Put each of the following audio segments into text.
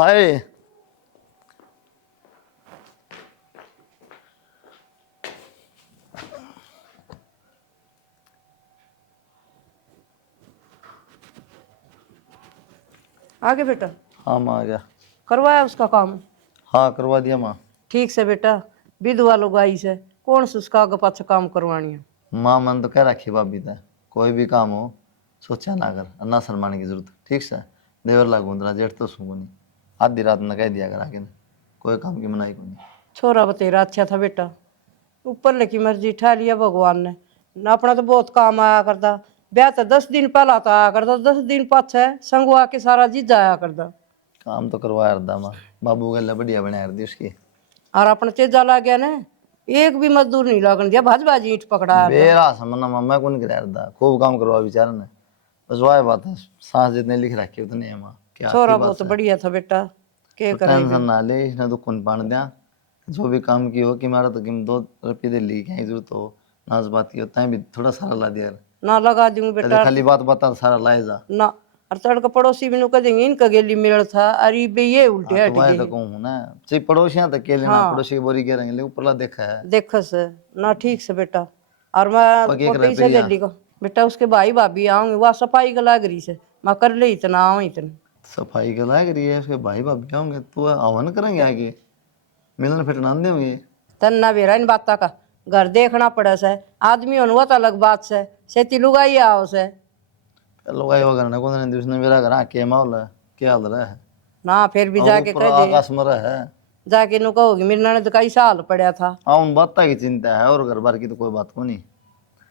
भाई आगे बेटा। हाँ माँ आ गया। करवाया उसका काम? हाँ करवा दिया माँ। ठीक से बेटा, विधवा लोग आई से कौन से उसका आगे पाछे काम करवानी है। माँ मन तो कह रखी भाभी था कोई भी काम हो सोचा ना कर अन्ना शर्माने की जरूरत ठीक से देवर ला गूंदरा जेठ तो सूंगो नहीं आधी रात में कह दिया कर आगे ने कोई काम की मनाई को नहीं। छोरा बतेरा अच्छा था बेटा, ऊपर ले की मर्जी ठा लिया भगवान ने ना। अपना तो बहुत काम आया करता, ब्याह तो 10 दिन पहला तो आया करता, 10 दिन पाछे संगवा के सारा जीजा आया करता। काम तो करवाया रदा माँ बाबू गल बढ़िया बनाया दी उसकी। और अपना तेजा ला गया ने, एक भी मजदूर नहीं लागन दिया, भाज भाजी ईंट पकड़ा बेरा समझना माँ मैं कौन कराया रदा खूब काम करवा बेचारा ने बस वाह बात है सांस जितने लिख रखी उतने है माँ क्या छोरा की बात बहुत है। बढ़िया था बेटा, के तो करेंगे। टेंशन ना ले इसने तो कौन पान दिया जो भी काम की हो कि मारा तो किम 2 रुपये दे ली कहीं जरूरत हो नाच बात की होता है भी थोड़ा सारा ला दिया ना लगा दूं पहले बेटा खाली बात बता सारा लाए जा। ना। और तड़का पड़ोसी भी नु कह देंगे इनका गेली मेल था, अरे बे ये उल्टे हाँ तो हट वह तो गए। कहूँ ना चाहिए पड़ोसियाँ तक के लेना हाँ पड़ोसी की बोरी कह रहेंगे ऊपरला देखा है देखो से ना, ठीक से बेटा। और मैं पके कर कोटी से प्रिया गेली को बेटा, उसके भाई भाभी आऊंगे वह सफाई का लाग रही से, मैं कर ले इतना आऊँ इतना। सफाई का लायक रही है उसके भाई भाभी होंगे तो आवन करेंगे आगे मिलन फिटना देंगे। तन ना बेरा इन बात का घर देखना पड़े से, आदमी होने तो अलग बात से, सेती लुगाई आओ से लोग आयो करना कौन ने उसने मेरा घर आके माहौल है क्या हाल रहा है ना। फिर भी और जाके ऊपर कह दे, आकाश में रहा है जाके नु कहोगी मेरे ने तो कई साल पड़ा था। हाँ उन बात की चिंता है और घर बार की तो कोई बात को नहीं।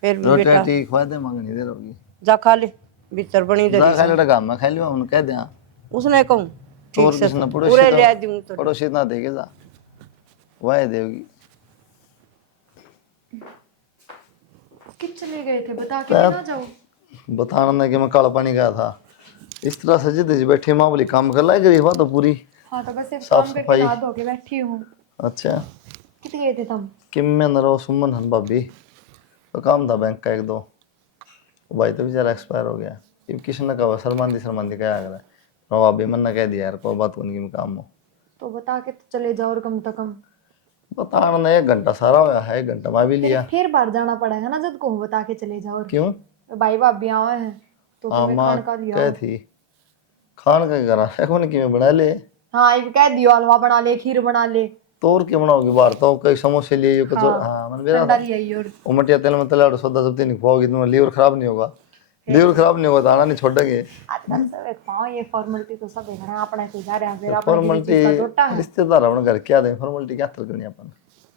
फिर भी रोटी बेटा ठीक खुआ दे मांगनी दे रहोगी जा खा ले, भीतर बनी जा दरी खा से। लेटा काम में खा लियो उन कह दिया उसने कहूँ तो ठीक और से किसने पूरे ले दूँ तो पड़ोसी ना देगे जा वह देगी किस चले गए थे बता के ना जाओ। बताना ना कि मैं काला पानी गया था इस तरह से जिद बैठी माँ बोली काम कर लाई गरीबा तो पूरी हाँ तो बस एक साफ काम करके सफाई। नहा धो के बैठी हूँ। अच्छा कित गए थे तुम? कि मैं न रहो सुमन हन भाभी तो काम था बैंक का 1-2 भाई तो बेचारा एक्सपायर हो गया ये किसी ने कहा शर्मांदी क्या कर रहा है भाभी मन ने कह दिया यार कोई बात नहीं में काम हो तो बता के तो चले जाओ और कम से कम। बताना ना 1 घंटा सारा होया है 1 घंटा मैं भी लिया फिर बाहर जाना पड़ेगा ना जब को बता के चले जाओ। क्यों भाई भाभी आए हैं तो हाँ तुम्हें माँ खान का लिया। कह थी खान का करा कौन कि मैं बना ले हाँ ये कह दियो हलवा बना ले खीर बना ले। तो और क्या बनाओगी बाहर तो कई समोसे लिए कुछ और हाँ मैंने बेरा ठंडा लिया ही और उमटिया तेल में तला सौदा सब नहीं खुआओगी तो लीवर खराब नहीं होगा लीवर खराब नहीं होगा तो आना नहीं छोड़ेंगे आजकल सब एक हाँ ये फॉर्मेलिटी तो सब एक ना अपने से जा रहे हैं फिर अपने फॉर्मेलिटी रिश्तेदार अपने घर क्या दें फॉर्मेलिटी क्या करनी अपन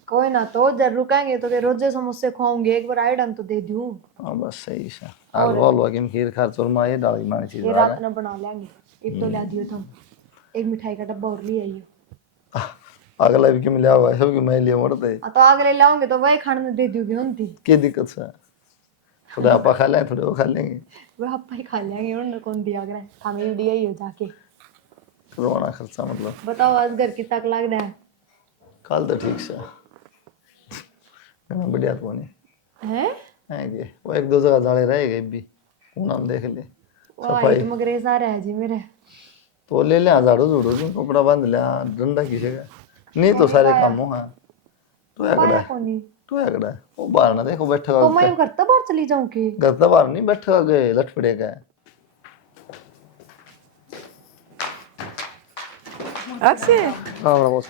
कोई ना तो जब रुकेंगे तो फिर रोजे समोसे खाऊंगे एक बार आइडन तो दे दूं। हाँ बस सही है आग बोल कि खीर खार चूरमा ये डाली मानी चीज ये रात में बना लेंगे। एक तो ला दियो तुम, एक मिठाई का डब्बा और ले आइयो। अगला भी क्यों लिया हुआ है सबकी मैं लिए मरते तो अगले लाऊंगे तो वही खाने में दे दोगे उनकी क्या दिक्कत है थोड़े आपा खा लें थोड़े वो खा लेंगे वह आप ही खा लेंगे उन्होंने कौन दिया अगर हमें भी दिया ही हो जाके। करवाना खर्चा मतलब बताओ आज घर की तक लग रहा कल तो ठीक से बढ़िया तो नहीं है कि वो 1-2 जगह जाले रहेगा भी नाम देख ले सफाई मगरेज आ रहा है जी मेरे तो ले ले झाड़ू झूड़ू तुम कपड़ा बांध लिया डंडा खींचेगा नहीं तो सारे काम हो हाँ तो अगड़ा है तो अगड़ा है वो बाहर ना देखो बैठा तो मैं घर तक बाहर चली जाऊं कि घर तो बाहर नहीं बैठा गए लट पड़ेगा अक्षय हाँ बॉस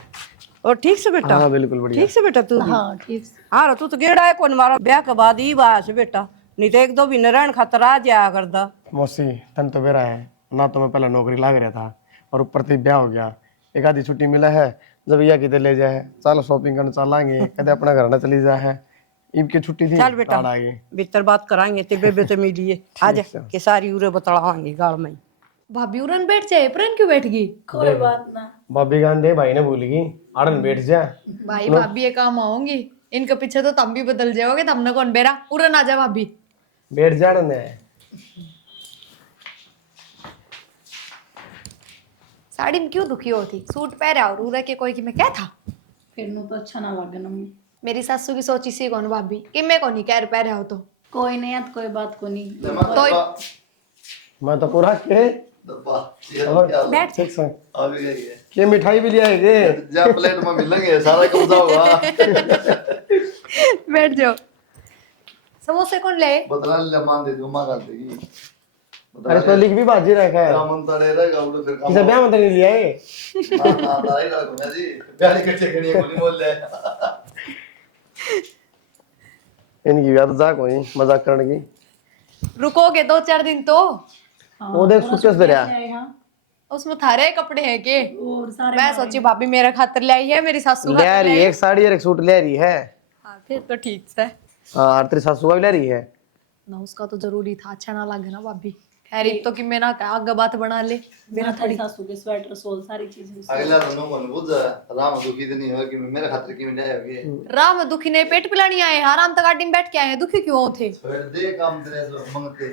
और ठीक से बेटा? हाँ बिल्कुल बढ़िया। ठीक से बेटा तू भी? हाँ ठीक से। हाँ तू तो गेड़ा है कौन मारा ब्याह के बाद ही बाया से बेटा, नहीं तो 1-2 महीने रहन खातर आ जाया करदा। मौसी तन तो बेरा है ना तो मैं पहले नौकरी लाग रहा था और ऊपर से ब्याह हो गया एक आधी छुट्टी मिला है जब यह किधर ले जाए चल शॉपिंग करने चलांगे कदे अपना घर ना चली जाए है ईद की छुट्टी थी चल बेटा आ गई भीतर बात कराएंगे ते बेबे ते मिलिए आज के सारी उरे बतलावांगे गाल में। भाभी उरन बैठ जाए प्रन क्यों बैठ गई? कोई बात ना भाभी गांधे भाई ने भूल गई आड़न बैठ जा भाई भाभी ये काम आऊंगी इनके पीछे तो तुम भी बदल जाओगे तुमने कौन बेरा उरन आ जा भाभी बैठ जा ने साड़ी में क्यों दुखी होती सूट पहरा और उरा के कोई कि मैं क्या था फिर नु तो अच्छा ना लगे ना मेरी सासू की सोची सी कौन भाभी कि मैं कौन कह पहरा हो तो कोई नहीं याद कोई बात को नहीं तो मैं तो पूरा के डब्बा ये क्या बैठ ठीक से अभी गई है ये मिठाई भी ले आएंगे। जा प्लेट में मिलेंगे सारा कब्जा होगा बैठ जाओ। समोसे कौन ले? बदला ले मान दे दो मां कर देगी अरे तो लिख भी बाजी रखा है रामन तड़े रहेगा वो फिर किसे ब्याह में तो नहीं लिया है। ना ताई का को जी प्याली कच्चे खड़ी बोली बोल ले इनकी भी आदत जा कोई मजाक करने की। रुकोगे 2-4 दिन तो? वो देख सूटकेस पे रहा आएगा उसमें थारे कपड़े हैं के? और सारे मैं सोची भाभी मेरे खातिर ले आई है, मेरी सासू ले खातिर रही ले है, आई। एक साड़ी और एक सूट ले रही है। हाँ फिर तो ठीक है हाँ और तेरी सासू का भी ले रही है। ना, उसका तो जरूरी था, अच्छा ना लगे ना भाभी। खैर तो कि मैं ना आगे बात बना ले। मेरा थोड़ी सासू के स्वेटर सोल सारी चीजें उसकी। अगला तो कौन बुझ राम दुखी तो नहीं हो कि मेरे खातिर की मिठाई होगी राम दुखी ने पेट पिलानी आए, आराम तक गाड़ी में बैठ के आए, दुखी क्यों थे? छोड़ दे काम तेरे से मंगते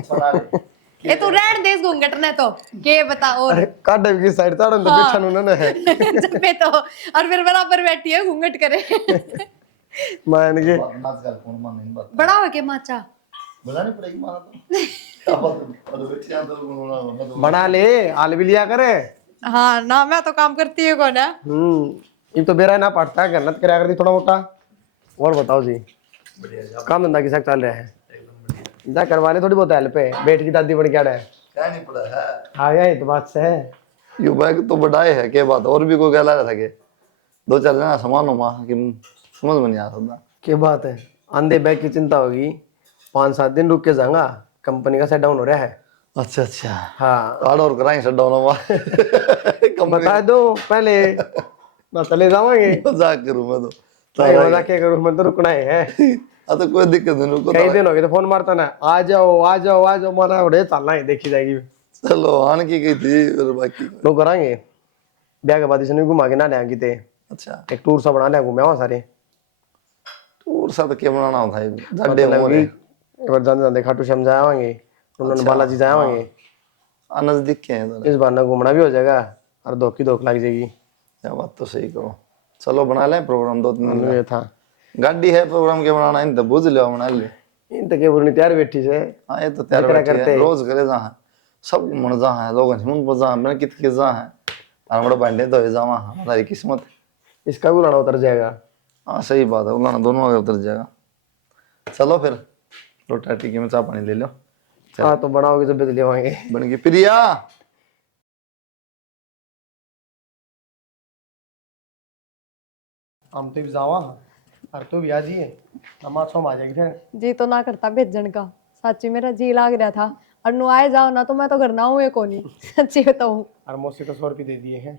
छोड़ा ले ये तो रहन दे इस घूंघट ने तो के बता। और अरे काटे की साइड ताड़न तो बिछन उन्होंने है जब पे तो और फिर बराबर बैठी है घूंघट करे। मान के नाच कर कौन मन नहीं बात बड़ा हो के माचा बुलानी पड़ेगी मारा तो क्या बात और बेटियां तो मैं बना ले आल भी लिया करे। हाँ ना, मैं तो काम करती हूँ कौन है। ये तो बेरा ना पड़ता है गन्नत करा करती थोड़ा मोटा। और बताओ जी बढ़िया काम धंधा किसा चल रहा है? जा करवा ले थोड़ी बहुत हेल्प है, बेट की दादी बन क्या है। क्या नहीं पड़ा है हाँ यार ये तो बात से है। यू बैग तो बढ़ाए है क्या बात और भी कोई कहला रहा था के 2-4 जना सामान हो मां कि समझ में नहीं आ रहा क्या बात है, आंधे बैग की चिंता होगी। 5-7 दिन रुक के जाऊंगा, कंपनी का सेट डाउन हो रहा है। अच्छा अच्छा हाँ कार्ड और कराएंगे शट डाउन हुआ बता दो पहले ना चले जाओगे। मजाक करूं मैं तो नहीं मजाक क्या करूं, मैं तो रुकना है। तो कोई दिक्कत नहीं रुको कई दिन हो गए तो फोन मारता ना आ जाओ आ जाओ आ जाओ, माना उड़े चलना है देखी जाएगी। चलो आन की गई थी फिर बाकी लोग कराएंगे ब्याह के बाद इसने भी घुमा के ना ले किते अच्छा एक टूर सा बना ले घूमे वहां सारे। टूर सा तो क्या बनाना होता है मतलब जड्डे मोरे एक बार जाने जाने खाटू श्याम जाएंगे, उन्होंने बालाजी जाएंगे। नजदीक के हैं इधर इस बार ना घूमना भी हो जाएगा और धोखी धोख लग जाएगी। क्या बात तो सही कहो चलो बना लें प्रोग्राम 2-3 दिन ये था गाड़ी है प्रोग्राम के बनाना इन तो बुझ लो बना ले इन तक बुरनी तैयार बैठी से हाँ ये तो तैयार जिक्र बैठी है करते। रोज करे जहाँ सब मन जहाँ है लोग हिमन पर जहाँ मैंने कित के जहाँ है और हमारा बंडे तो जहाँ हमारी किस्मत इसका भी उड़ाना उतर जाएगा। हाँ सही बात है उन्होंने दोनों आगे उतर जाएगा चलो फिर रोटा टिकी में चाय पानी ले लो हाँ तो बनाओगे जब ले आएंगे। बन गई प्रिया हम तो भी जावा और तू भी आ जाइए हम आज आ जाएगी फिर। जी तो ना करता भेजन का, सच्ची मेरा जी लाग रहा था। और नु आए जाओ ना तो मैं तो घर ना हूँ कोनी। सच्ची बताऊँ और मौसी को 100 रुपये दे दिए हैं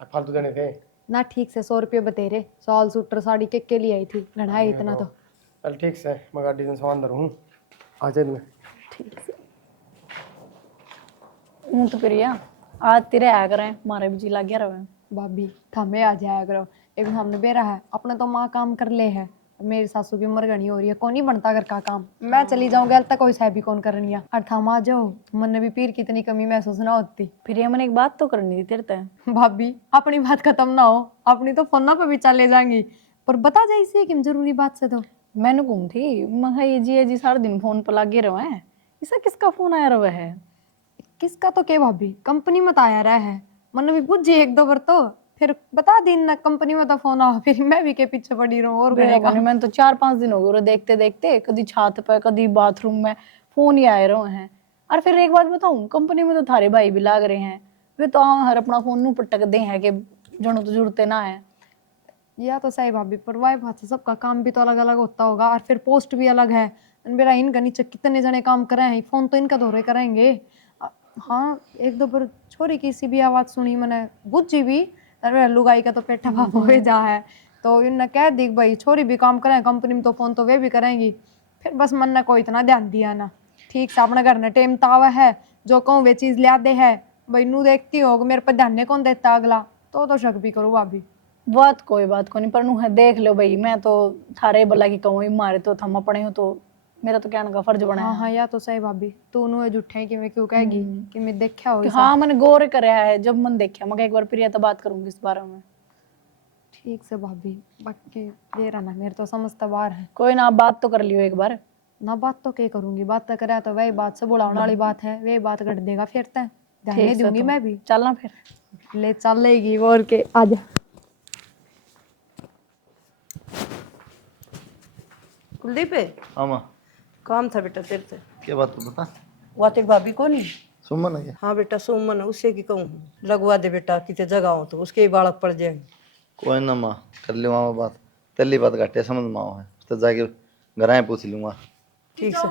और फालतू देने थे। ना, ठीक से 100 रुपये बतेरे, सॉल सूटर साड़ी के लिए आई थी, लड़ाई इतना तो। चल ठीक से मैं गाड़ी में सामान धरूँ आ जाए मैं। हूं तो प्रिया आज तेरे आ करे मारे भी जी लग गया रहे। भाभी थमे आ जाया करो, एक सामने बेरा है अपने तो माँ काम कर ले है, मेरी सासू की उम्र घनी हो रही है, कौन ही बनता घर का काम। मैं चली जाऊंगी गल तक कोई साहब भी कौन करनी है। और थम आ जाओ, मन भी पीर कितनी कमी महसूस ना होती। प्रिया मैंने एक बात तो करनी थी तेरे ते। भाभी अपनी बात खत्म ना हो, अपनी तो फोन पे भी चले जाएंगी, पर बता जाए इसे कि जरूरी बात से तो। मैंने घूम थी मैं ये जी सारा दिन फोन पर लगे रहे हैं, इसा किसका फोन आया रहा है? किसका तो के भाभी, कंपनी में तो आया रहा है, मन भी पूछ 1-2 बार तो फिर बता दिन ना कंपनी में तो फोन आ, फिर मैं भी के पीछे पड़ी रहूं। और मैंने तो 4-5 दिन हो गए देखते देखते, कभी छत पे कभी बाथरूम में फोन ही आए रहे हैं। और फिर एक बात बताऊं, कंपनी में तो थारे भाई भी लाग रहे हैं, वे तो हर अपना फोन नू पटक दे हैं कि जनो तो जुड़ते ना है। या तो सही भाभी, पर वाई बात से सबका काम भी तो अलग अलग होता होगा, और फिर पोस्ट भी अलग है। मेरा इनका नीचे कितने जने काम कर रहे हैं, फोन तो इनका दौरे करेंगे। हाँ 1-2 बार छोरी की सी भी आवाज सुनी मैंने, बुझी भी लुगाई का तो पेटा भाप हो जा है, तो इनने कह दी भाई छोरी भी काम करें कंपनी में तो फोन तो वे भी करेंगी। फिर बस मन ने कोई इतना ध्यान दिया ना, ठीक से अपने घर ने टेम तावा है, जो कहूँ वे चीज लिया दे है, भाई नू देखती हो मेरे पर ध्यान कौन देता अगला, तो शक भी करूँ भाभी। बात कोई बात को नहीं, पर नू है देख लो भाई, मैं तो थारे भला की कहूँ मारे तो थम अपने हो, तो मेरा तो कहने का फर्ज बना हाँ है। हाँ या तो सही भाभी, तू नु झूठे कि मैं क्यों कहेगी कि मैं देखा हो। हाँ मैंने गौर कराया है, जब मन देखा मैं एक बार प्रिया तो बात करूंगी इस बारे में। ठीक से भाभी, बाकी दे रहा ना, मेरे तो समझता बाहर है। कोई ना, आप बात तो कर लियो एक बार। ना बात तो क्या करूंगी, बात तो करे तो वही बात से बुलाने वाली बात है, वही बात कर देगा फिर तय ध्यान नहीं दूंगी मैं भी। चलना फिर। ले चलेगी और के आजा। कुलदीप है हाँ माँ, काम था बेटा तेरे से। क्या बात तो बता। वहाँ तेरी भाभी को नहीं? सुमन है क्या? हाँ बेटा सुमन उससे की कहूँ लगवा दे बेटा, कितने जगह हो तो उसके ही बालक पड़ जाएंगे। कोई ना माँ, कर ली वहाँ बात। तेली बात घाटे समझ में आओ है, तो जाके घर आए पूछ लूँगा। ठीक से।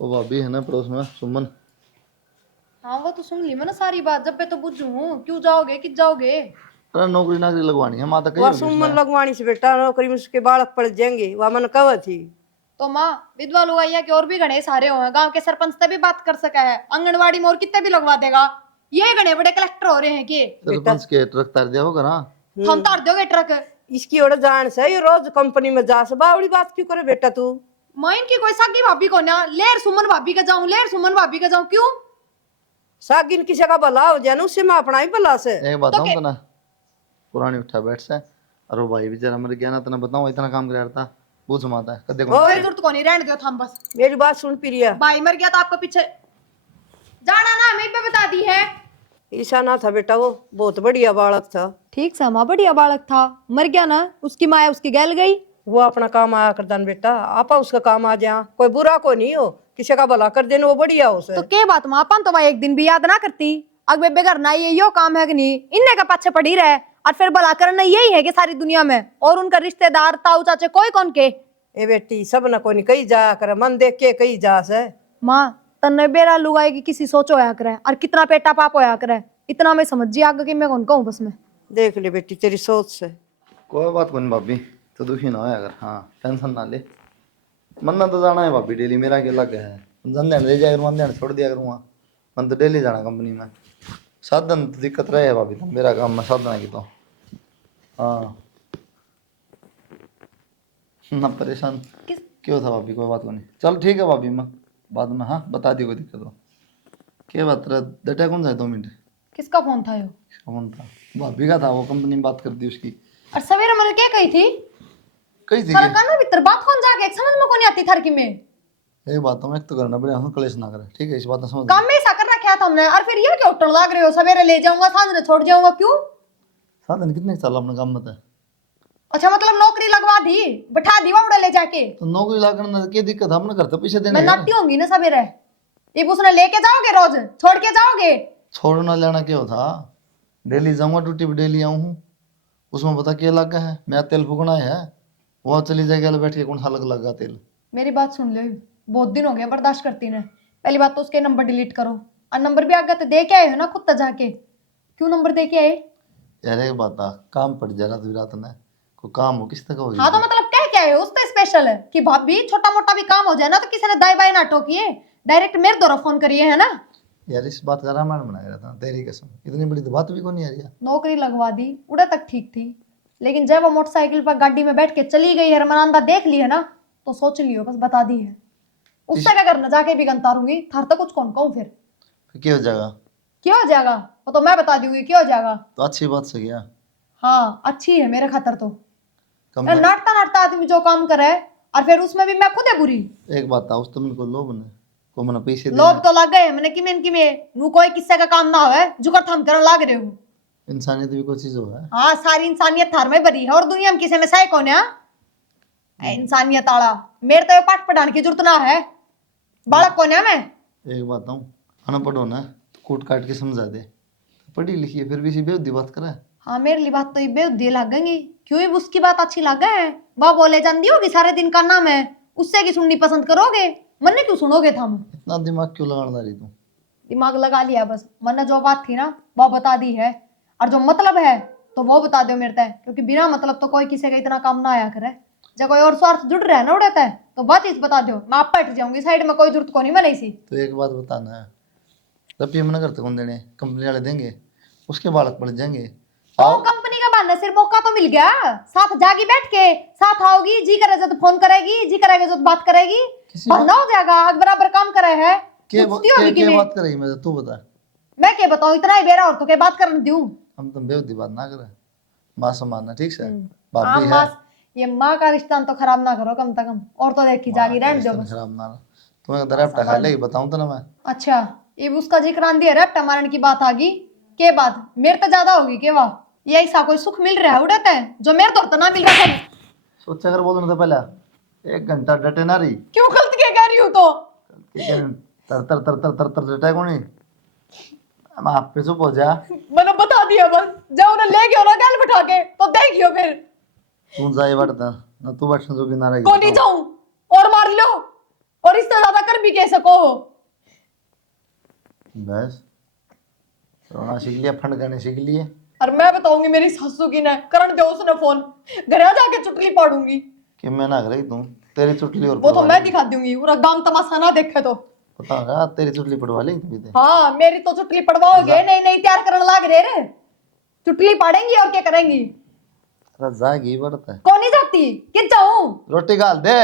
वो भाभी है ना पड़ोस में, सुमन। हाँ वो तो सुन ली मैंने सारी बात, जब मैं तो बुझू हूँ क्यों जाओगे किस जाओगे। अरे नौकरी नाकरी लगवानी है माँ, तो वहाँ कही सुमन लगवानी से बेटा, नौकरी में उसके बालक पड़ जाएंगे, वहाँ मन कवा थी। तो माँ विधवा लुगाइया के और भी घने सारे हो, गांव के सरपंच से भी बात कर सका है, आंगनवाड़ी में और कितने भी लगवा देगा। ये घने बड़े कलेक्टर हो रहे हैं कि सरपंच के ट्रक तार दिया होगा ना। हम तार दोगे ट्रक। इसकी ओर जान से ये रोज कंपनी में जा से बावड़ी बात क्यों करे बेटा तू? मैं इनकी कोई सागी भाभी को ना लेर सुमन भाभी का जाऊं, लेर सुमन भाभी का जाऊं क्यों। सागिन किसी का भला हो जाए ना, उससे मैं अपना ही भला से। एक बात बताऊँ तो ना, पुरानी उठा बैठ से, और वो भाई बेचारा मर गया ना, तो ना बताऊँ इतना काम कर था, पूछ माता है कदे ओ, मेरी जरूरत को नहीं, रहने दो थम बस। मेरी बात सुन प्रिया, भाई मर गया तो आपको पीछे जाना ना, हमें पे बता दी है। ईशा ना था बेटा, वो बहुत बढ़िया बालक था। ठीक सा माँ बढ़िया बालक था, मर गया ना, उसकी माया उसकी गैल गई। वो अपना काम आया करता बेटा, आपा उसका काम आ जा, कोई बुरा को नहीं हो, किसी का भला कर देना वो बढ़िया हो से। तो के बात माँ अपन तो भाई एक दिन भी याद ना करती, अग बेबे घर ना ये यो काम है कि नहीं, इनने का पीछे पड़ी रहे और फिर भला करना यही है कि सारी दुनिया में, और उनका रिश्तेदार ताऊ चाचे कोई कौन के। ए बेटी सब न कोई नहीं कही जाया करे, मन देख के कही जा से। माँ तन्ने बेरा लुगाई की किसी सोच होया करे और कितना पेटा पाप होया करे, इतना मैं समझी आगे कि मैं कौन कहूँ बस में। देख ले बेटी तेरी सोच से। कोई बात नहीं भाभी, तो दुखी ना हो अगर, हाँ टेंशन ना ले। मन ना तो जाना है भाभी डेली, मेरा क्या लग है, धंधे ले जाया करूँगा, धंधे छोड़ दिया करूँगा, मन तो डेली जाना कंपनी में। साधन तो दिक्कत रहे है भाभी, तो मेरा काम में साधन है कि तो हाँ ना परेशान क्यों था भाभी, कोई बात को नहीं। चल ठीक है भाभी, मैं बाद में हाँ बता दी कोई दिक्कत हो। क्या बात रहा डटा कौन जाए 2 मिनट? किसका फोन था यो? कौन था? भाभी का था, वो कंपनी में बात कर दी उसकी। और सवेरे मैंने क्या कही थी? कही थी सारा कान में भीतर बात कौन जाके, एक समझ में कौन नहीं आती थर की में। एक बात तो मैं एक तो करना बढ़िया हूँ, कलेश ना करे, ठीक है इस बात को समझ। काम में ऐसा कर रखा था हमने, और फिर ये क्या उठन लाग रहे हो, सवेरे ले जाऊंगा सांझ में छोड़ जाऊंगा क्यों? साधन कितने साल अपना काम बता। अच्छा मतलब नौकरी लगवा दी, बैठा दी वहां ले जाके। तो नौकरी लागने की दिक्कत, हमने घर तो पीछे देने मैं यार। नाटी होंगी ना सवेरे, ये उसने लेके जाओगे रोज, छोड़ के जाओगे? छोड़ना लेना क्या था, डेली जाऊंगा ड्यूटी पे, डेली आऊँ हूँ, उसमें पता क्या लगा है, मेरा तेल फूकना है, वहाँ चली जाएगी बैठ के, कौन सा लगा तेल। मेरी बात सुन ले, बहुत दिन हो गया बर्दाश्त करती ने। पहली बात तो उसके नंबर डिलीट करो, और नंबर भी आगे तो दे के आए हो ना खुद जाके, क्यों नंबर दे के आए? यार एक बात था, काम पड़ जा रहा रात में, कोई काम हो किस तरह हो हाँ तो मतलब क्या आए हो उस तो स्पेशल है कि भाभी छोटा मोटा भी काम हो जाए ना तो किसी ने दाई बाई ना टोकिए, डायरेक्ट मेरे द्वारा फोन करिए है ना। यार इस बात का रामायण बनाया रहा था तेरी कसम, इतनी बड़ी तो बात भी कौन नहीं आ रही है। नौकरी लगवा दी उड़ा तक ठीक थी, लेकिन जब वो मोटरसाइकिल पर गाड़ी में बैठ के चली गई है, रमनांदा देख ली है ना, तो सोच लियो बस बता दी है। उससे क्या करना, जाके भी गंतारूंगी थार तक कुछ कौन कहूँ फिर क्या हो जाएगा? क्या हो जाएगा वो तो मैं बता दूंगी क्या हो जाएगा। तो अच्छी बात से गया। हाँ अच्छी है मेरे खातर तो, कम नाटता नाटता आदमी जो काम करे और फिर उसमें भी मैं खुद है बुरी। एक बात था, उस तो मेरे को लोभ ने को मैंने पैसे दे, लोभ तो लग गए मैंने कि में नू कोई किस्से का काम ना होवे जुकर थम कर लाग रहे हो। इंसानियत भी कोई चीज हो है। हाँ सारी इंसानियत थार में भरी है और दुनिया में किसी में सही कौन है इंसानियत आला। मेरे तो ये पाठ पढ़ाने की जरूरत ना है, बालक कौन है मैं। एक बात हूँ, अनपढ़ होना तो कूट काट के समझा दे, पढ़ी लिखी है फिर भी इसी बेवदी बात करे। हाँ मेरे लिए बात तो ये बेउद्दी लगेंगी, क्यों ही उसकी बात अच्छी लगे है, वह बोले जानती होगी सारे दिन का नाम है, उससे की सुननी पसंद करोगे, मन क्यों सुनोगे थम। इतना दिमाग क्यों लगाना रही तू? दिमाग लगा लिया बस, मन जो बात थी ना वो बता दी है, और जो मतलब है तो वो बता दो मेरे तय, क्योंकि बिना मतलब तो कोई किसी का इतना काम ना आया करे। जब कोई और स्वार्थ जुड़ रहा है ना उड़ता है तो बात चीज बता दो, मैं आप बैठ जाऊंगी साइड में, कोई जरूरत को नहीं मैं सी। तो एक बात बताना है, रुपये मना करते कौन देने, कंपनी वाले देंगे, उसके बालक पड़ जाएंगे। ओ कंपनी का बहाना सिर्फ मौका तो मिल गया, साथ जागी बैठ के साथ आओगी, जी करेगा तो फोन करेगी, जी करेगा तो बात करेगी, बहाना हो जाएगा। आज बराबर काम करे है क्या बात करेगी, मैं तू बता। मैं क्या बताऊं, इतना ही बेरा और तो क्या बात करने दूं। हम तुम बेवदी बात ना करे, माँ सम्मानना ठीक से, भाभी है। ये माँ का रिश्ता तो खराब ना करो कम से कम, और तो देखी जागी रहने दो बस। खराब ना तुम्हें दरफ्ता खा लेगी बताऊं तो ना मैं। अच्छा, ये उसका जिक्र आन दिया रैप्टा मारन की बात आगी के बात मेरे तो ज्यादा होगी के वाह, ये ऐसा कोई सुख मिल रहा है उड़ाते हैं जो मेरे तो ना मिल रहा है। सोचा कर बोलना था पहले, 1 घंटा डटे ना रही। क्यों गलत क्या कह रही हूँ तो? तर तर तर तर तर तर डटा कौन हम आप पे चुप हो जा। मैंने बता दिया बस, जब उन्हें ले गयो ना गल बिठा के तो देखियो फिर। तू जाए बढ़ता ना, तू बैठने जो किनारा कौन नहीं जाऊं और मार लो, और इससे ज्यादा कर भी कह सको। बस रोना सीख लिया, फंड करने सीख लिए। और मैं बताऊंगी मेरी सासू की ने करण दे उसने फोन, घर आ जाके चुटली पाड़ूंगी। कि मैं ना करेगी तू, तेरी चुटली और वो तो पड़वा मैं लेंगे। दिखा दूंगी, पूरा गांव तमाशा ना देखे तो। पता होगा तेरी चुटली पड़वा लेंगे तभी ते। हाँ मेरी तो चुटली पड़वाओगे, नहीं नहीं तैयार करने लाग रहे रे, चुटली पाड़ेंगी और क्या करेंगी। तेरा जागी बढ़ता है। कौन नहीं जाती कि जाऊं, रोटी गाल दे।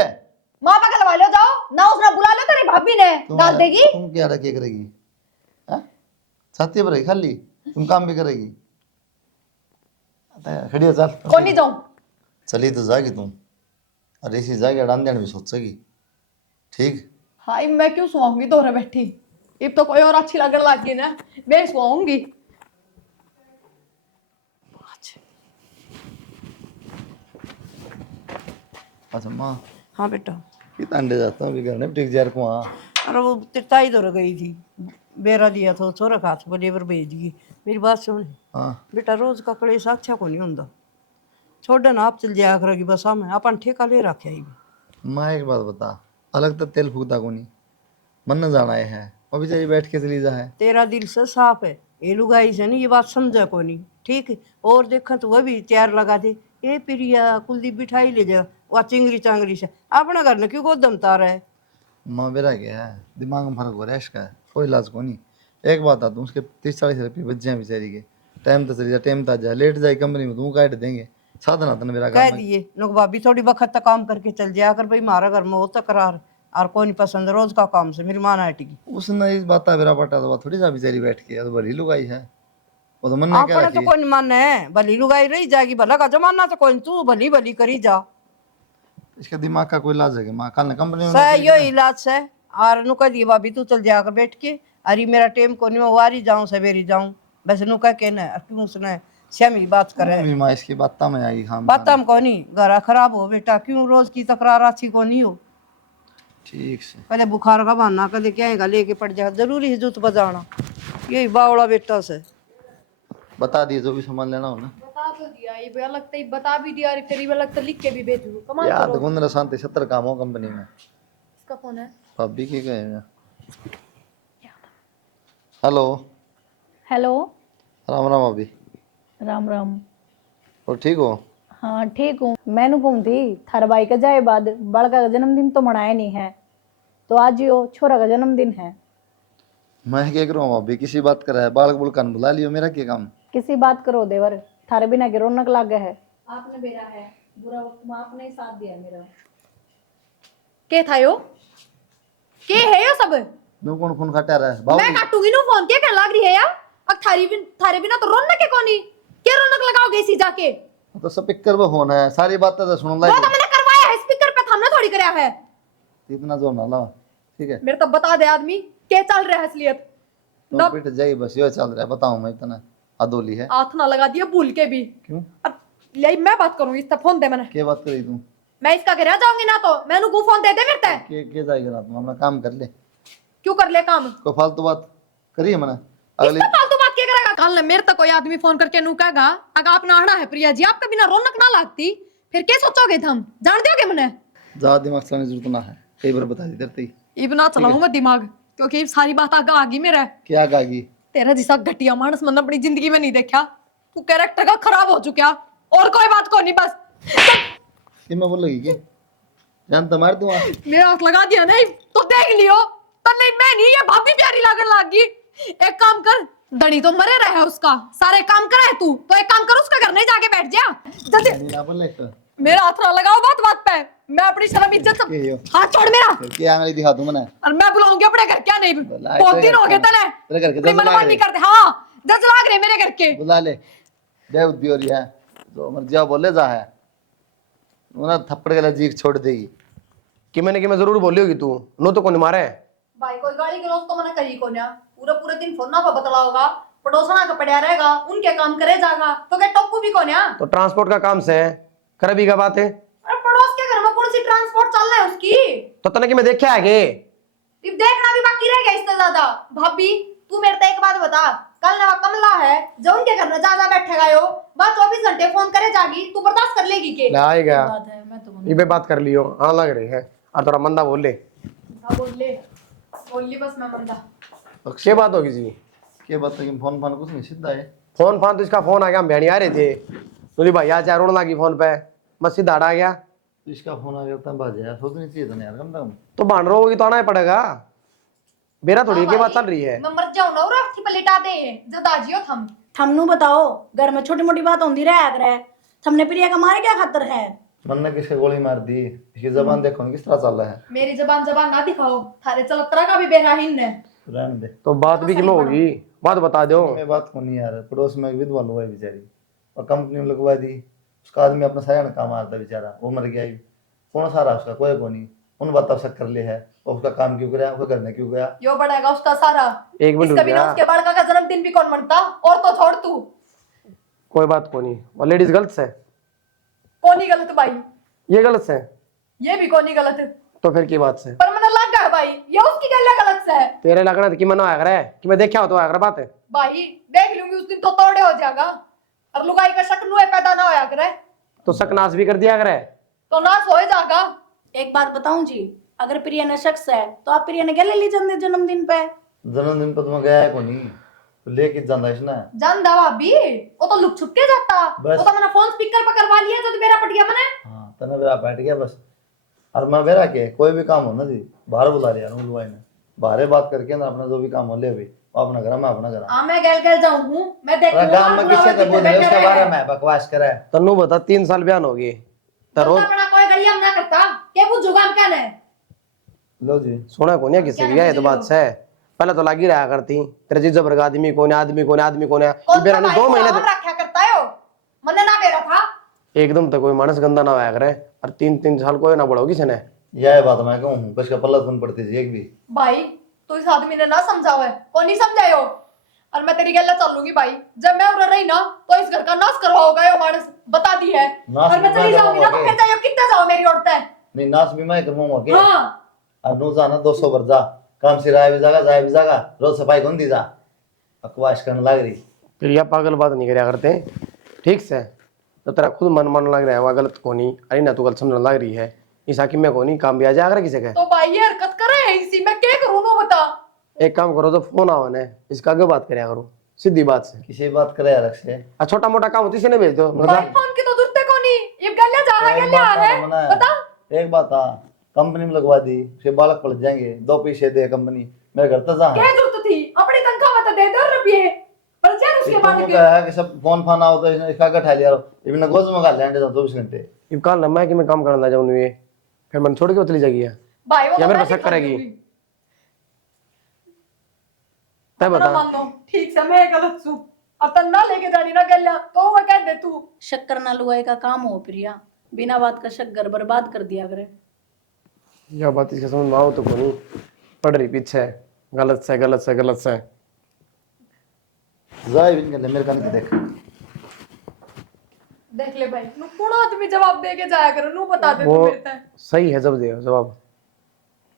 माँ का गलवा लो जाओ ना, उसने बुला लो तेरी भाभी ने डाल देगी। तुम क्या रखे करेगी, छाती पर रही खाली, तुम काम भी करेगी। खड़ी हो चल। कौन नहीं जाऊं। चली तो जागी तुम, और इसी जाके अड़ान देने भी सोचेगी। ठीक हाय मैं क्यों सुहाऊंगी दोहरे बैठी, अब तो कोई और अच्छी लगने लग गई ना, मैं सुहाऊंगी। अच्छा माँ हाँ बेटा। कितना अंडे जाता हूँ घर में टिक जार को। हाँ अरे वो तिरताई दौड़ गई थी, बेरा दिया था छोरा हाथ पर लेबर भेज दिए। मेरी बात सुन हाँ बेटा, रोज का कलेश अच्छा को नहीं होता, छोड़ ना आप चल जाया करेगी बस, हमें अपन ठेका ले रखे ही। माँ एक बात बता, अलग तो तेल फूकता को नहीं, मन न जाना है अभी चाहिए बैठ के चली जा है। तेरा दिल से साफ है, ये लुगाई से नहीं ये बात समझा को नहीं, ठीक है। और देखा तो वह भी तैयार लगा दे, ए प्रिया कुलदीप बिठाई ले जा, वह चिंगरी चांगरी से अपना घर ने क्यों को दमता रहा है। माँ मेरा क्या है, दिमाग में फर्क हो रहा है इसका, कोई इलाज को नहीं। एक बात आता उसके 30-40 रुपये बच जाए बेचारी के, टाइम तो चली जा, टाइम तो जा, लेट जाए कंपनी में, तू काट देंगे साधन आता ना मेरा कह काम है। दिए लोग भाभी थोड़ी वक्त तक काम करके चल जाया कर भाई, हमारा घर में हो तकरार और कोई नहीं पसंद रोज का काम से मेरी माँ ना हटेगी। उसने इस बात मेरा पटा तो थोड़ी सा बेचारी बैठ के, तो भली लुगाई है वो तो मन ने क्या अपने तो रखी। कोई माने है, भली लुगाई रही जाएगी, भला का जमाना तो कोई, तू भली भली करी जा। इसके दिमाग का कोई इलाज है क्या माँ, कल ना कंपनी में सह नौकरी यो करे। इलाज से और नु कह दिए भाभी तू चल जाकर बैठ के, अरे मेरा टेम को नहीं, मैं वारी जाऊं सवेरी जाऊं, बस नु कह के ना क्यों उसने श्यामी बात करे। अभी माँ इसकी बात में आई हाँ बात हम को नहीं, घर खराब हो बेटा, क्यों रोज की तकरार अच्छी को नहीं हो। ठीक से। कदे बुखार का बहाना कदे क्या लेके पड़ जा, जरूरी है जूत बजाना, यही बावड़ा बेटा से। बता दिए जो भी सामान लेना हो ना। बता तो दिया, ये अलग तो बता भी दिया, करीब अलग तो लिख के भी भेजू कमाल याद करो। गुंदरा शांति 70 काम हो कंपनी में। इसका फोन है। भाभी की कहे हेलो। हेलो। राम राम भाभी। राम राम। और ठीक हो? हाँ ठीक हूँ। मैंने घूमती थारा भाई का जाए बाद, बड़का का जन्मदिन तो मनाया नहीं है, तो आज यो छोरा का जन्मदिन है। मैं क्या करूँ भाभी, किसी बात कर रहा है, बालक बुलकान बुला लियो, मेरा क्या काम। किसी बात करो देवर, थारे बिना के रौनक लागे है। आपने बेरा है, बुरा वक्त में आपने ही साथ दिया मेरा। के था यो, के है यो सब? नो कौन फोन खटा रहा है मैं बाबू। काटूंगी नो फोन, क्या लाग रही है यार? अब थारे बिना तो रौनक है कोनी, क्या रौनक लगाओगे इसी जाके? तो स्पीकर पे फोन है, सारी बातें तो सुन वो लाई। तो मैंने करवाया है स्पीकर पे, हमने थोड़ी कराया है। इतना जोर ना लाओ, ठीक है। मेरे तो बता दे आदमी क्या चल रहा है असलियत तो पिट जाई बस, यो चल रहा है, बताऊं मैं इतना अदोली है। हाथ ना लगा दिया भूल के भी। क्यों अब ले मैं बात करूंगी, इसका फोन दे मैंने, क्या बात करी तू? मैं इसका घर जाऊंगी ना तो मैंने को फोन दे दे मेरे ते। के जाएगा रात में, अपना काम कर ले। क्यों कर ले काम? कोई फालतू बात करिए मैंने अगली। इसका फालतू बात क्या करेगा? कल मेरे तक कोई आदमी फोन करके नू कहेगा अगर आप ना आना है प्रिया जी, आपका बिना रौनक ना लगती, फिर क्या सोचोगे तुम? जान दोगे मैंने? ज्यादा दिमाग चलाने की जरूरत ना है, कई बार बता दी तेरे। इब ना चलाऊं मैं दिमाग, क्योंकि ये सारी बात आगे आ गई मेरे। क्या गागी? तेरा जैसा घटिया मानस मैंने अपनी जिंदगी में नहीं देखा, तू कैरेक्टर का खराब हो चुका, और कोई बात को नहीं बस। ये मैं बोल लगी क्या जान तो मार दूंगा। मेरा हाथ लगा दिया नहीं तो देख लियो, तो नहीं मैं नहीं, ये भाभी प्यारी लागन लागी। एक काम कर, धनी तो मरे रहे है उसका, सारे काम करे तू, तो एक काम कर उसका घर नहीं जाके बैठ जा जल्दी। ना बोले तो मेरा हाथ ना लगाओ बात बात पे, मैं अपनी शर्म इज्जत सब, के यो हाथ छोड़ मेरा। क्या आंगली दिखा दूं मैंने। और मैं बुलाऊंगी अपने घर, क्या नहीं बुला, बहुत दिन तेरे हो गए घर तले तेरे घर के अपनी जज लाग मनमानी रहे। करते। हाँ जज लाग रहे मेरे घर के। बुला ले, बेउद्दी हो रही है, जो मर्जी बोले जा है, वो ना थप्पड़ के जीक छोड़ देगी। कि मैं जरूर बोली होगी तू, नो तो कौन मारे। भाई कोई गाड़ी गलौज तो मैंने कही को ना, पूरे पूरे दिन फोन ना पर बतला होगा, पड़ोसना का पड़या रहेगा, उनके काम करे जागा, तो क्या टप्पू भी को ना। तो ट्रांसपोर्ट का काम से कर भी का बात है। अरे पड़ोस के घर में कौन सी ट्रांसपोर्ट चल रहा है उसकी? तो तने कि मैं देखा है के अब देखना भी बाकी रह गया इससे ज्यादा। भाभी तू मेरे को एक बात बता, कल नवा कमला है जो उनके घर में ज्यादा बैठेगा यो, बात 24 घंटे फोन करे जागी, तू बर्दाश्त कर लेगी के? आएगा बात है, मैं तो ये पे बात कर लियो। हाँ लग रही है और थोड़ा मंदा बोल ले। हाँ बोल ली बस मैं मंदा। क्या बात होगी जी? क्या बात है कि फोन फान कुछ नहीं, सीधा है। फोन फान तो इसका फोन आ गया, हम बहनी आ रहे थे, बोली भाई आज चार रोड लगी फोन पे, मैं सीधा आ गया। इसका फोन आ गया तब बाज यार, सोचनी चाहिए था ना यार, कम से कम। तो भांड रहा होगी तो आना ही पड़ेगा, मेरा थोड़ी की बात चल रही है। मैं मर जाऊं ना और अर्थी पे लिटा दे जब आजियो थमनु बताओ, घर में छोटी मोटी बात होती रहा करे, थमने प्रिया का मारे क्या खतर है? मन ने किसके गोली मार दी, इसकी जबान देखो ना किस तरह चल रहा है। मेरी जबान ना दिखाओ, थारे चलतरा का भी बेराहीन है। रहने दे। तो बात भी किमें होगी, बात बता दो। मैं बात को नहीं यार, पड़ोस में एक विधवा लोग है बेचारी, और कंपनी में लगवा दी, उसका आदमी अपना सारा काम मारता बेचारा, वो मर गया। कौन सारा उसका कोई को नहीं, उन बात शक कर ले है, और उसका काम क्यों गया, उसका घर में क्यों गया। यो बढ़ेगा उसका सारा। एक मिनट इसका बिना उसके बालका का जन्मदिन भी कौन मनता, और तो छोड़ तू। कोई बात को नहीं, और लेडीज गलत है। कौन गलत भाई? ये गलत है ये भी कौन गलत, तो फिर की बात से पर मैंने लग गया भाई, ये उसकी गल गलत है। तेरे लगना कि मना आया करे कि मैं देखा हो तो आया करे बात है। भाई देख लूंगी उस दिन तो तोड़े हो जाएगा, और लुगाई का शक नुए पैदा ना होया करे, तो सकनाश भी कर दिया करे तो नाश हो जाएगा। एक बात बताऊं जी, अगर प्रिया ने शख्स है तो आप प्रिया ने क्या ले ली जन्मदिन पे? जन्मदिन पर तुम गया है को नहीं, तो लेके जाना इसने। जान दावा भी वो तो लुक छुप के जाता, बस। वो तो मैंने फोन स्पीकर पर करवा लिया तो मेरा पट गया मैंने। हाँ तने बेरा बैठ गया बस। और मैं बेरा के कोई भी काम हो ना जी, बाहर बुला लिया लुगाई ने, बाहर बात करके ना अपना जो भी काम हो ले भाई, वो अपना घर, मैं अपना घर। हां मैं गैल जाऊं हूं, मैं देख लूंगा गांव में किससे तो बोल उसके बारे में बकवास करे। तन्नू बता 3 साल बयान हो गए तो रोज अपना कोई गलिया ना करता के पूछूगा हम क्या ने। लो जी सुना कौन है किसी की है तो बात से पहले तो लगी रहा करती तेरे जीजा पर आदमी कौन है, आदमी कौन है, आदमी कौन है। बेरा ने 2 महीने रखा करता है वो, मने ना बेरा था एकदम तो कोई मानस गंदा ना होया करे, और 3-3 साल कोई ना बढ़ोगी से ने। यह बात मैं कहूँ हूँ, इसका पल्ला सुन पड़ती थी एक भी। भाई तो इस आदमी ने ना समझाओ है, कौन नहीं समझायो, और मैं तेरी गल्ला चलूंगी भाई, जब मैं उधर रही ना तो इस घर का नाश करवाओगा यो मानस, बता दी है। और मैं चली जाऊंगी ना तो फिर जाओ कितना जाओ मेरी औरतें। नहीं नाश भी मैं करवाऊंगा के। हां और नो जाना 200 बर जा, काम से राय भी जागा, जाए भी जागा, रोज सफाई कौन दी जा, बकवास करने लग रही। फिर यह पागल बात नहीं करया करते, ठीक से तो तेरा खुद मन मन लग रहा है वह गलत को नहीं, अरे ना तू गलत समझने लग रही है, इस हाकिम में को नहीं काम भी आ जाएगा किसी का। तो भाई ये हरकत करे है इसी में क्या करूं नो बता। एक काम करो तो फोन आओ ने इसका आगे बात करया करो सीधी बात से। किसी बात करे यार से, छोटा मोटा काम होती से नहीं भेज दो भाई फोन की तो दुरते को नहीं, ये गल्ला जा है गल्ला है बता। एक बात हाँ, कंपनी में लगवा दी, फिर बालक पलट जाएंगे, 2 पैसे दे कंपनी, मेरे घर तक जा क्या जरूरत थी, अपनी तनख्वाह में तो दे दो रुपये, पर जान उसके बाद इसको क्या है कि सब फोन फान आओ तो इसका गठा लिया इवन गोज में गाल लैंड 24 घंटे। ये कल ना मैं कि मैं काम करना जाऊं ये फिर मन छोड़ के वो चली जाएगी भाई वो या मेरे मैं पे शक दिखा करेगी? दूंगी। तय अपना बता मान लो ठीक से मैं गलत हूं, अब तन ना लेके जानी ना गल्ला तो वो कह दे तू। शक करना लुगाई का काम हो प्रिया, बिना बात का शक घर बर्बाद कर दिया करे। यह बात इसके समझ में आओ तो कोनी पड़ रही पीछे गलत से गलत से गलत से जाए बिन के मेरे कान के देख। देख ले भाई नु पूरा आदमी जवाब दे के जाया करो, नु बता दे तू वो मेरे से। सही है जब दे जवाब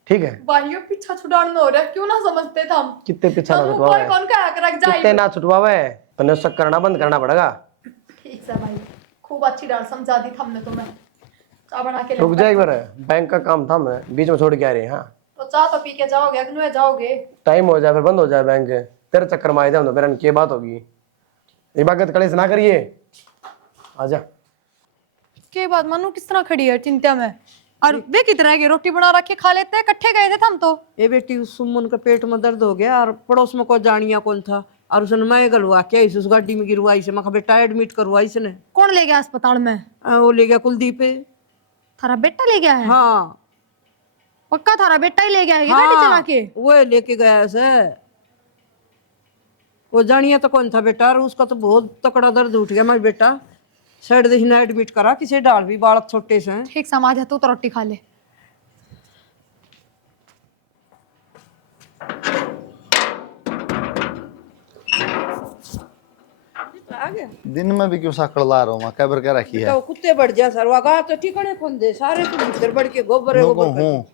ठीक है। भाई ये पीछा छुड़ाना हो रहा है, क्यों ना समझते थे हम। कितने पीछा ना कोई छुटवावे, कौन कहा कर रख कितने जाए। ना छुटवावे तो शक करना बंद करना पड़ेगा। ठीक से भाई खूब अच्छी डाल समझा दी हमने तुम्हें, चाय बना के रुक ले। जाए एक बार, बैंक का काम था मैं बीच में छोड़ के आ रही। हाँ तो चाय तो पी के जाओगे, अग्नुए जाओगे। टाइम हो जाए फिर बंद हो जाए बैंक, तेरे चक्कर में आ जाऊँ तो मेरा क्या बात होगी। इबादत कलेश ना करिए, आजा। के बाद मनु किस तरह खड़ी है चिंता में, और वे कितना की रोटी बना रखी खा लेते हैं, इकट्ठे गए थे हम तो। ये बेटी उस सुमन के पेट में दर्द हो गया और पड़ोस में कोई जानिया कौन था, और उसने मैं गलवा क्या इस उस गाड़ी में गिरवाई से, मैं बेटा एडमिट करवाई इसने। कौन ले गया अस्पताल में? वो ले गया कुलदीप है। थारा बेटा ले गया है? हाँ पक्का थारा बेटा ही ले गया है गाड़ी चला के? वो लेके गया ऐसे, वो जानिया तो कौन था बेटा, और उसका तो बहुत तकड़ा दर्द उठ गया मैं बेटा। साइड दे हिना एडमिट करा किसे डाल भी बालक छोटे से हैं। ठीक समाज है, तू तो रोटी खा ले। आ गया दिन में भी क्यों साकड़ ला रहा हूँ मैं, कैबर क्या रखी है? तो कुत्ते बढ़ जा सर वागा तो ठिकाने खोल दे सारे तो भीतर बढ़ के गोबर नो को गोबर कर हूँ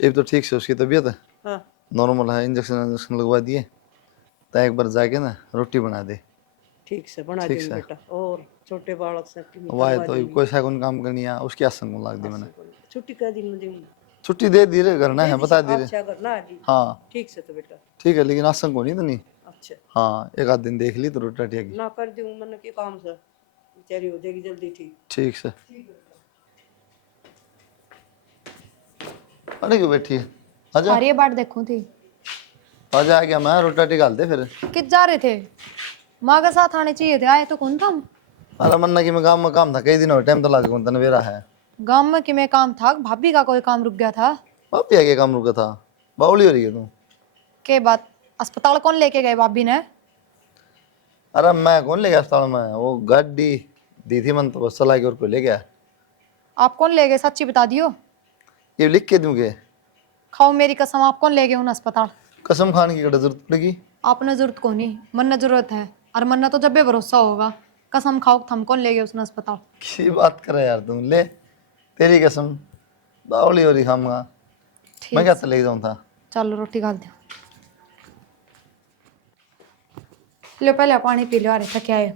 अब तो ठीक से उसकी तबीयत है हाँ नॉर्मल है, इंजेक्शन लगवा दिए। तो एक बार जाके ना रोटी बना दे। ठीक से बना ठीक देंगे से। बेटा। और छोटे बालक से वाह तो कोई सा कौन काम करनी है उसकी आसन को लाग दी मैंने। छुट्टी कर दिन में दूंगी। छुट्टी दे दी रे, करना है बता दी रे। अच्छा करना है जी। हाँ ठीक से तो बेटा। ठीक है, लेकिन आसन को नहीं तो नहीं। अच्छा हाँ एक आध दिन देख ली तो रोटी टेगी। ना कर दूं मन के काम से बेचारी हो जाएगी जल्दी ठीक। ठीक से। अरे क्यों बैठी है? आजा और ये बात देखूं थी आजा, आ गया मैं, रोटी डाल दे फिर। किस जा रहे थे? माँ के साथ आने चाहिए थे, आए तो कौन था? अरे मन्ना की मैं गाँव में काम था, कई दिन हो टाइम तो लगा तन वेरा है। गांव में कि मैं काम था, भाभी का कोई काम रुक गया था? पापी आगे काम रुका था, बावली हो रही है तू। के बात? अस्पताल कौन लेके गए भाभी ने? अरे मैं कौन ले गया अस्पताल में, वो गाड़ी दी थी मन तो बस चला के और को ले गया। आप कौन ले गए, सच्ची बता दियो। ये लिख के दूंगे। खाओ मेरी कसम, आप कौन ले गए उन अस्पताल? कसम खान की कड़ा जरूरत पड़ेगी? आपने जरूरत को नहीं, मन ने जरूरत है, और मन ने तो जब भी भरोसा होगा। कसम खाओ, थम कौन ले गए उसने अस्पताल? की बात करे यार तुम, ले तेरी कसम बावली हो रही खाऊंगा मैं, क्या ले जाऊं था। चलो रोटी खा दो। लो पहले पानी पी लो, अरे थके आए।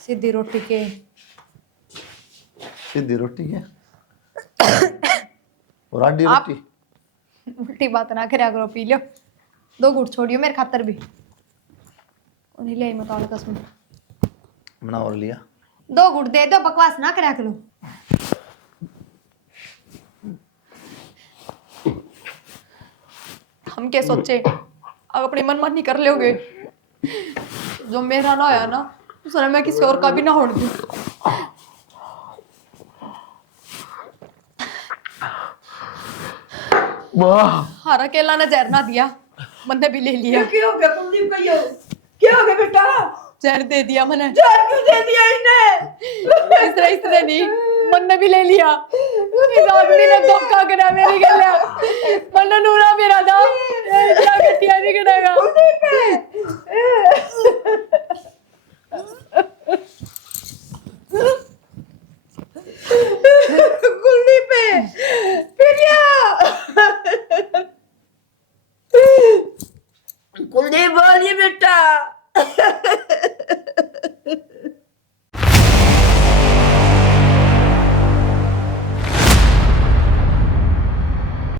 सीधी रोटी के सीधी रोटी है और आडी आप- रोटी। उल्टी बात ना करा करो, पी लो। 2 घूट छोड़ियो मेरे खातर भी। उन्हीं ले मत आने कसम। बना और लिया। 2 घूट दे दो, बकवास ना करा करो। हम क्या सोचे, अब अपनी मनमानी कर लोगे। जो मेरा ना होया ना, उसने मैं किसी और का भी ना होने दूं। हर अकेला ने जहर ना दिया, मैंने भी ले लिया। क्या हो गया कुलदीप कहियो? क्या हो गया बेटा? जहर दे दिया मैंने। जहर क्यों दे दिया इन्हें? इसने नहीं, मैंने भी ले लिया। इस आदमी ने धोखा